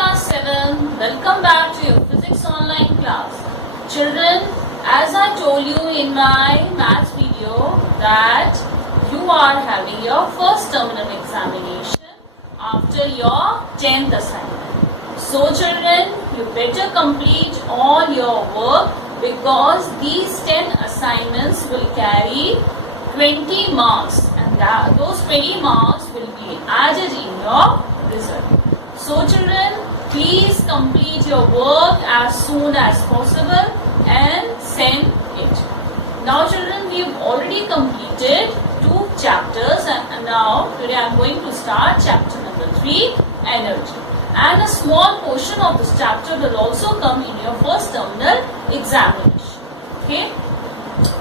class 7. Welcome back to your physics online class. Children, as I told you in my maths video that you are having your first terminal examination after your 10th assignment. So children, you better complete all your work because these 10 assignments will carry 20 marks and those 20 marks will be added in your result. So children, please complete your work as soon as possible and send it. Now children, we have already completed 2 chapters and now today I am going to start chapter number 3, energy. And a small portion of this chapter will also come in your first terminal examination. Okay.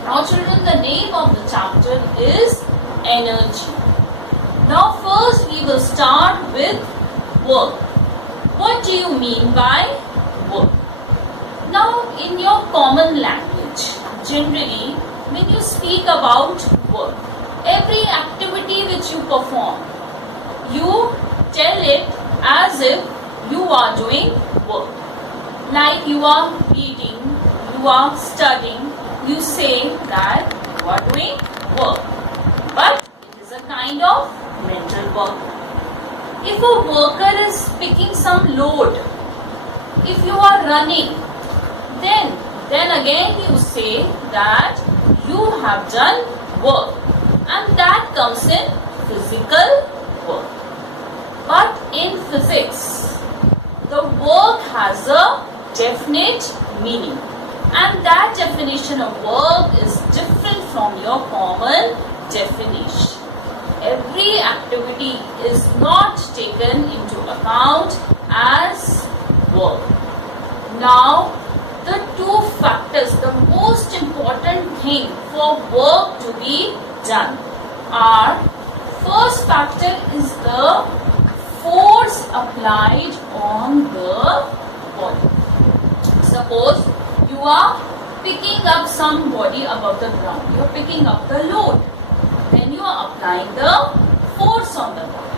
Now children, the name of the chapter is energy. Now first we will start with work. What do you mean by work? Now in your common language, generally when you speak about work, every activity which you perform, you tell it as if you are doing work. Like you are reading, you are studying, you say that you are doing work. But it is a kind of mental work. If a worker is picking some load, if you are running, then again you say that you have done work, and that comes in physical work. But in physics, the work has a definite meaning, and that definition of work is different from your common definition. Every activity is not taken into account as work. Now, the 2 factors, the most important thing for work to be done are, first factor is the force applied on the body. Suppose you are picking up some body above the ground, you are picking up the load. Then you are applying the force on the body.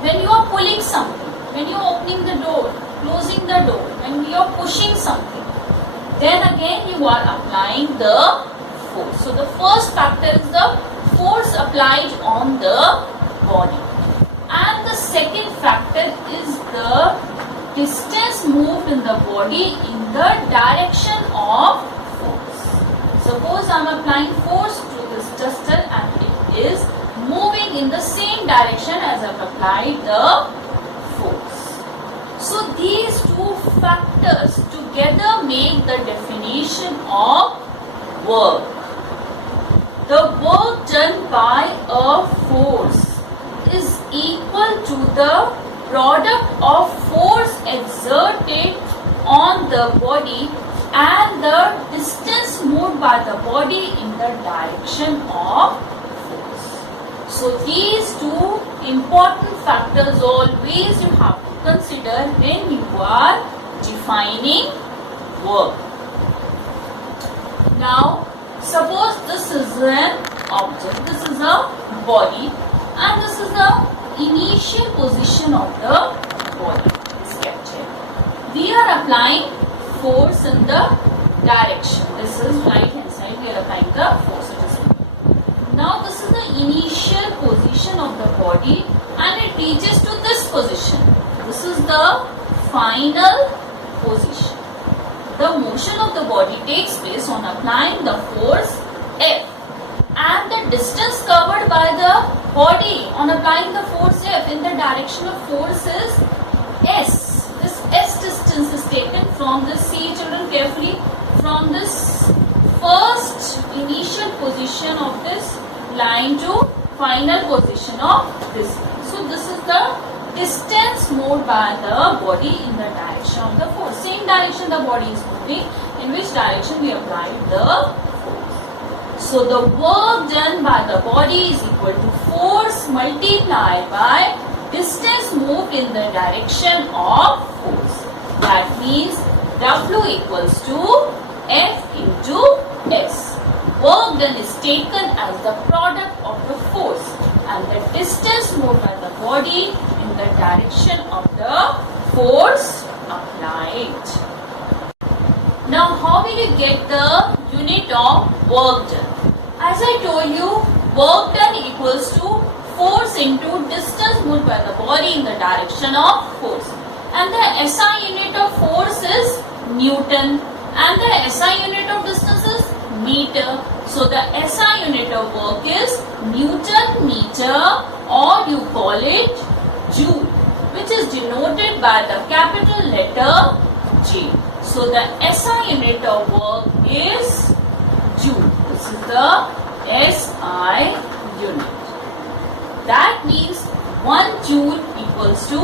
When you are pulling something, when you are opening the door, closing the door, when you are pushing something, then again you are applying the force. So the first factor is the force applied on the body. And the second factor is the distance moved in the body in the direction of force. Suppose I am applying force to this duster and it is moving in the same direction as I have applied the force. So these 2 factors together make the definition of work. The work done by a force is equal to the product of force exerted on the body and the distance moved by the body in the direction of force. So these 2 important factors always you have to consider when you are defining work. Now suppose this is an object, this is a body, and this is the initial position of the body is kept here. We are applying force in the direction. This is right hand side, we are applying the force. Now this is the initial position of the body and it reaches to this position. This is the final position. The motion of the body takes place on applying the force F, and the distance covered by the body on applying the force F in the direction of force is S. This S distance is taken from this, see children carefully, from this first initial position of this line to final position of this line. So this is the distance moved by the body in the direction of the force. Same direction the body is moving, in which direction we applied the force. So the work done by the body is equal to force multiplied by distance moved in the direction of force. That means W equals to F into S. Work done is taken as the product of the force and the distance moved by the body in the direction of the force applied. Now how will you get the unit of work done? As I told you, work done equals to force into distance moved by the body in the direction of force. And the SI unit of force is Newton and the SI unit of distance is meter. So the SI unit of work is Newton meter, or you call it Joule, which is denoted by the capital letter J. So the SI unit of work is Joule. This is the SI unit. That means 1 Joule equals to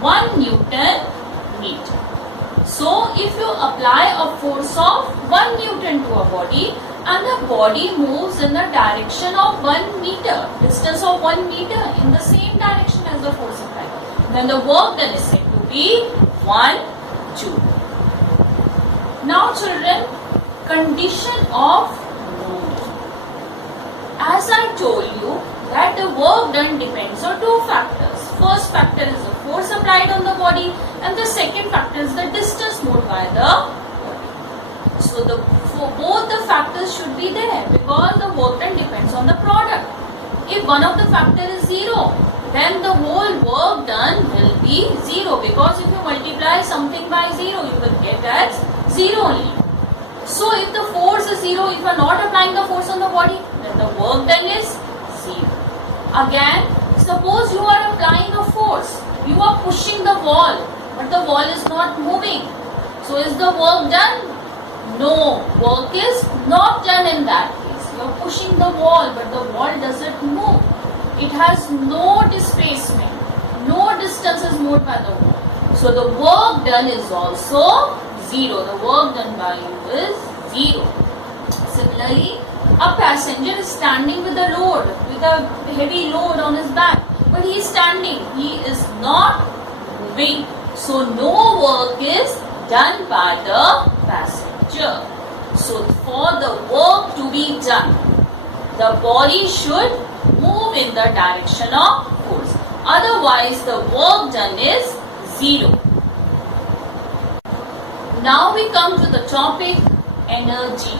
1 Newton meter. So if you apply a force of 1 Newton to a body and the body moves in the direction of 1 meter, distance of 1 meter in the same direction as the force applied, then the work done is said to be 1 Joule. Now children, condition of movement. As I told you that the work done depends on two factors. First factor is the force applied on the body and the second factor is the distance moved by the body. So both the factors should be there because the work done depends on the product. If one of the factor is 0, then the whole work done will be 0, because if you multiply something by 0, you will get as 0 only. So if the force is 0, if you are not applying the force on the body, then the work done is 0. Again, suppose you are applying a force, you are pushing the wall, but the wall is not moving. So is the work done? No, work is not done in that case. You are pushing the wall, but the wall doesn't move. It has no displacement, no distance is moved by the wall. So the work done is also 0. The work done by you is 0. Similarly, a passenger is standing with a load, with a heavy load on his back, but he is standing, he is not moving. So no work is done by the passenger. So for the work to be done, the body should move in the direction of force. Otherwise the work done is 0. Now we come to the topic energy.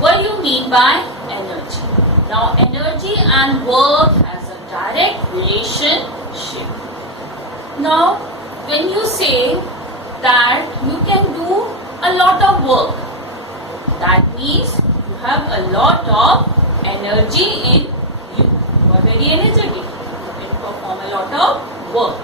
What do you mean by energy? Now energy and work has a direct relationship. Now when you say that you can do a lot of work, that means you have a lot of energy in you. You are very energetic. You can perform a lot of work.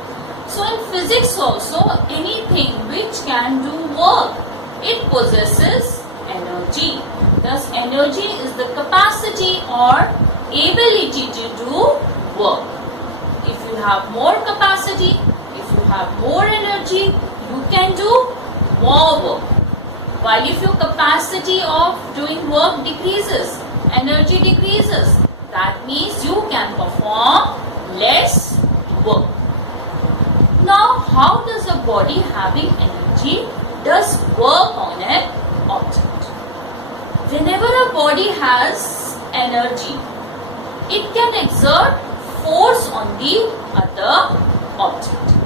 So in physics also, anything which can do work, it possesses energy. Thus energy is the capacity or ability to do work. If you have more capacity, if you have more energy, you can do more work. While if your capacity of doing work decreases, energy decreases, that means you can perform less work. Now, how does a body having energy does work on an object? Whenever a body has energy, it can exert force on the other object.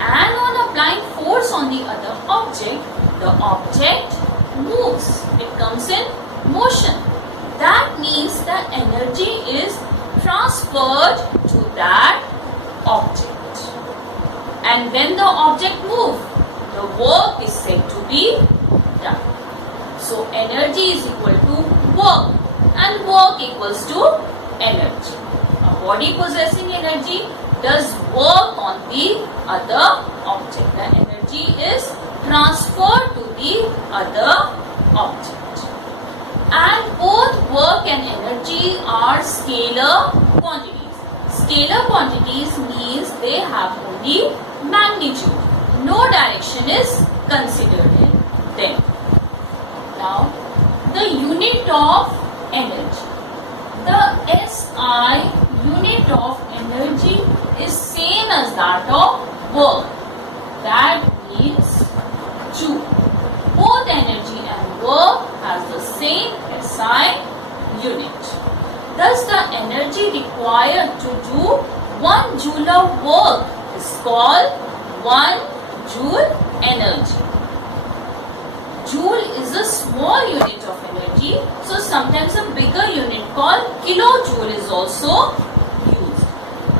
And on applying force on the other object, the object moves. It comes in motion. That means the energy is transferred to that object. And when the object moves, the work is said to be done. So energy is equal to work and work equals to energy. A body possessing energy does work on the other object. The energy is transferred to the other object. And both work and energy are scalar quantities. Scalar quantities means they have only magnitude. No direction is considered in them. Now, the unit of energy. The SI unit of energy is same as that of work. That means Joule. Both energy and work has the same SI unit. Thus, the energy required to do 1 Joule of work is called 1 joule energy. Joule is a small unit of energy, so sometimes a bigger unit called kilojoule is also used.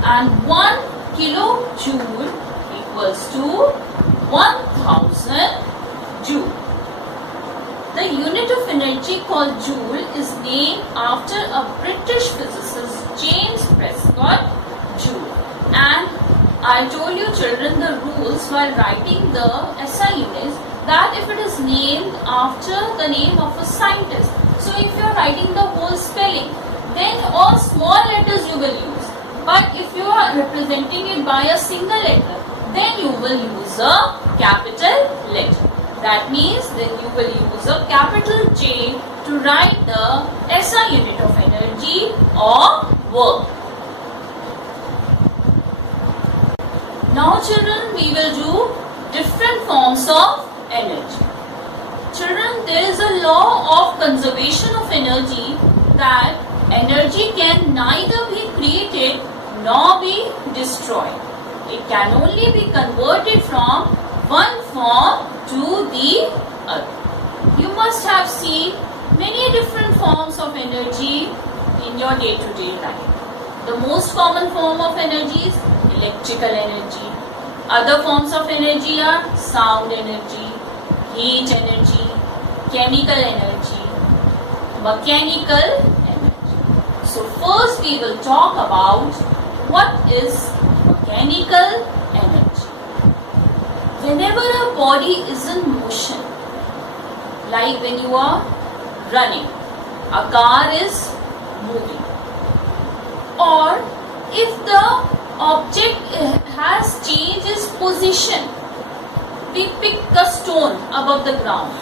And 1 kilojoule equals to 1000 joule. The unit of energy called joule is named after a British physicist, James Prescott Joule. And I told you children the rules while writing the SI units, that if it is named after the name of a scientist, so if you are writing the whole spelling, then all small letters you will use. But if you are representing it by a single letter, then you will use a capital letter. That means then you will use a capital J to write the SI unit of energy or work. Now children, we will do different forms of energy. Children, there is a law of conservation of energy, that energy can neither be created nor be destroyed. It can only be converted from one form to the other. You must have seen many different forms of energy in your day-to-day life. The most common form of energy is electrical energy. Other forms of energy are sound energy, heat energy, chemical energy, mechanical energy. So first we will talk about what is mechanical energy. Whenever a body is in motion, like when you are running, a car is moving, or if the object has changed its position, we pick a stone above the ground,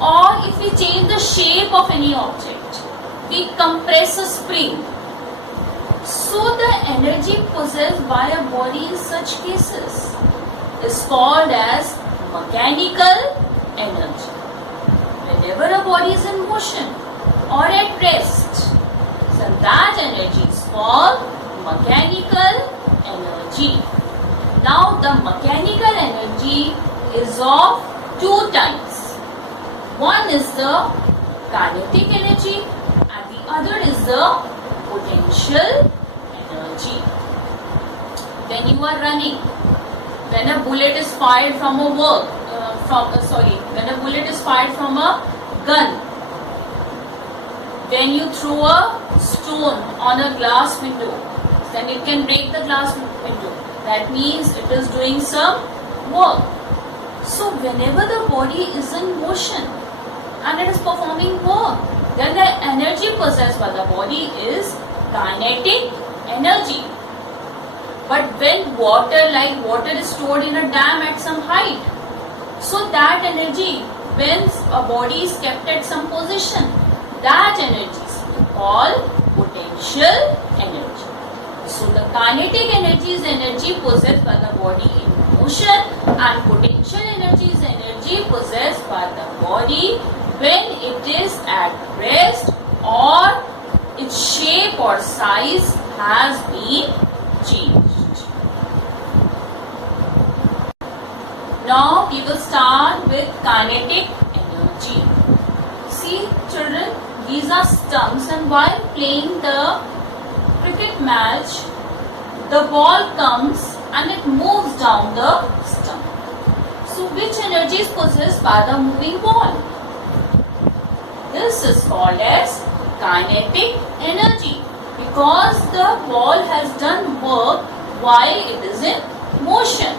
or if we change the shape of any object, we compress a spring. So the energy possessed by a body in such cases is called as mechanical energy. Whenever a body is in motion or at rest, so that energy is called mechanical energy. Now the mechanical energy is of two types. One is the kinetic energy and the other is the potential energy. When you are running, when a bullet is fired from a when a bullet is fired from a gun, when you throw a stone on a glass window, then it can break the glass window. That means it is doing some work. So whenever the body is in motion and it is performing work, then the energy possessed by the body is kinetic energy. But when water is stored in a dam at some height, so that energy, when a body is kept at some position, that energy is called potential energy. So the kinetic energy is energy possessed by the body in motion, and potential energy is energy possessed by the body when it is at rest or its shape or size has been changed. Now we will start with kinetic energy. See children, these are stumps, and while playing the cricket match, the ball comes and it moves down the stump. So which energy is possessed by the moving ball? This is called as kinetic energy, because the ball has done work while it is in motion.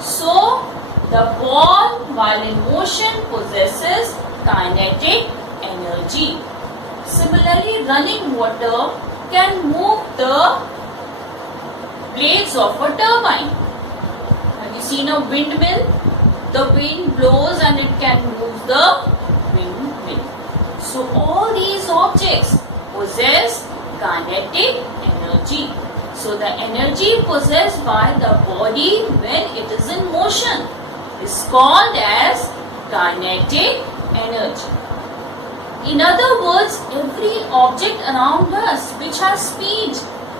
So the ball while in motion possesses kinetic energy. Similarly, running water can move the blades of a turbine. Have you seen a windmill? The wind blows and it can move the windmill. So all these objects possess kinetic energy. So the energy possessed by the body when it is in motion is called as kinetic energy. In other words, every object around us which has speed,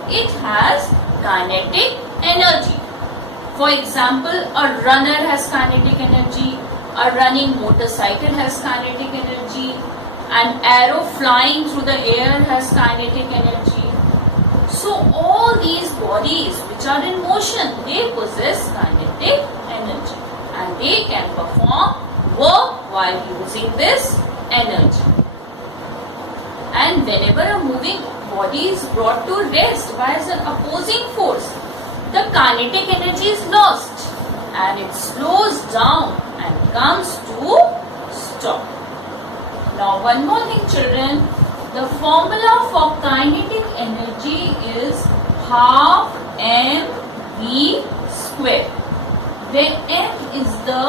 it has kinetic energy. For example, a runner has kinetic energy, a running motorcycle has kinetic energy, an arrow flying through the air has kinetic energy. So all these bodies which are in motion, they possess kinetic energy and they can perform work while using this energy. And whenever a moving body is brought to rest by an opposing force, the kinetic energy is lost and it slows down and comes to stop. Now one more thing, children. The formula for kinetic energy is half mv square, where m is the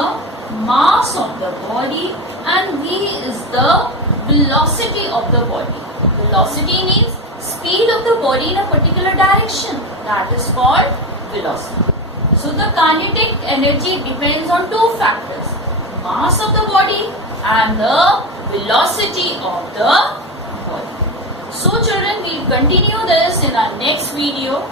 mass of the body and v is the velocity of the body. Velocity means speed of the body in a particular direction. That is called velocity. So the kinetic energy depends on two factors: mass of the body and the velocity of the body. So children, we will continue this in our next video.